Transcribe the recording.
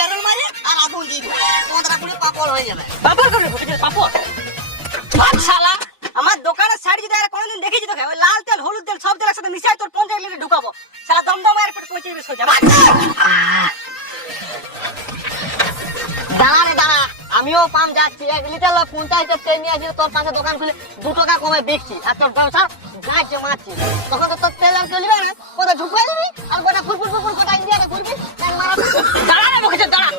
Petrol মারি আর আগুন দিয়ে দিবি 15-20 পাপড় হয়ে যাবে। পাপড় করবে পাপড় শালা আমার দোকানের সাইড যদি আর কোনোদিন দেখেছি তোকে ওই লাল তেল হলুদ তেল সব তেল একসাথে মিশাই তোর 50 লিটার ঢুকাবো। শালা দমদম এয়ারপোর্ট পৌঁছে দিবি সোজা। দাঁড়া রে দাঁড়া, আমিও পাম্প যাচ্ছি 1 লিটার 50 তেল নিয়ে আসি তোর পাশে দোকান খুলে 2 টাকা কমে বেচছি আর তোর ব্যবসা গাছে মারছি। তখন তো তোর তেল আর চলবে না, কোথায় ঢুকাই দিবি আর গোটা ফুরফুর কোথায় ইন্ডিয়াকে ঘুরবি। দাঁড়া রে বকেছে দাঁড়া